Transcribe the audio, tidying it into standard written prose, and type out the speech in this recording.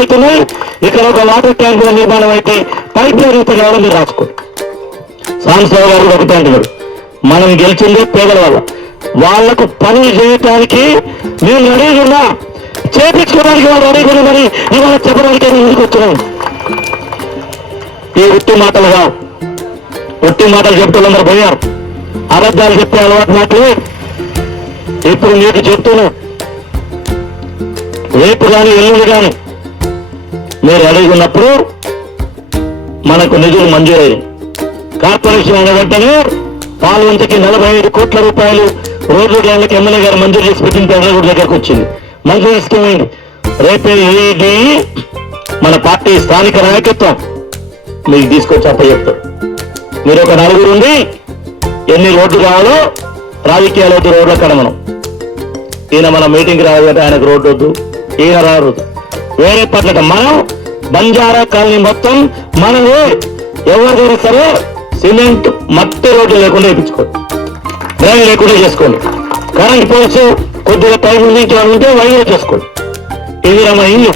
అవుతున్నాయి. ఇక్కడ ఒక వాటర్ ట్యాంకుల నిర్మాణం అయితే పైప్ లైన్ అయితే కావాలో మీరు రాసుకోండి. సాంబశివరావు గారు ఒకటే అంటున్నారు, మనం గెలిచిందే పేదల వల్ల. వాళ్లకు పని చేయటానికి మేము రెడీగా ఉన్నా, చేపించుకోవడానికి వాళ్ళు రెడీగా ఉన్నామని ఇవాళ చెప్పడానికి ముందుకు వచ్చినాం. ఈ ఉట్టి మాటలుగా ఉట్టి మాటలు చెప్తున్నందరూ పోయారు. అబద్ధాలు చెప్పే అలవాటు మాటలు ఇప్పుడు మీకు చెప్తున్నా. రేపు కానీ ఎల్లుండి కానీ మీరు రెడీగా ఉన్నప్పుడు మనకు నిధులు మంజూరయ్యాయి. కార్పొరేషన్ అయిన వెంటనే పాల్వంచకి 45 కోట్ల రూపాయలు రోడ్లు డ్యాన్లకు ఎమ్మెల్యే గారు మంజూరు చేసి పెట్టిన పెద్దగూడ దగ్గరకు వచ్చింది. మంజూరు ఇష్టమైంది. రేపే ఏది మన పార్టీ స్థానిక నాయకత్వం మీకు తీసుకొచ్చి అప్ప చెప్తారు. మీరు ఒక నలుగురు ఉండి ఎన్ని రోడ్లు కావాలో రాజకీయాలు వద్దు, రోడ్ల కడమనం. ఈయన మన మీటింగ్కి రావాలంటే ఆయనకు రోడ్డు వద్దు, ఈయన రాదు. వేరే పట్ల మనం బంజారా కాలనీ మొత్తం మనమే ఎవరిదైనా సరే సిమెంట్ మట్టి రోడ్లు లేకుండా వేయించుకోండి, డ్రైన్ లేకుండా చేసుకోండి. కరెంట్ పోల్స్ కొద్దిగా టైం నుంచి ఉంటే వైద్యం చేసుకోండి. ఇది మన ఇల్లు.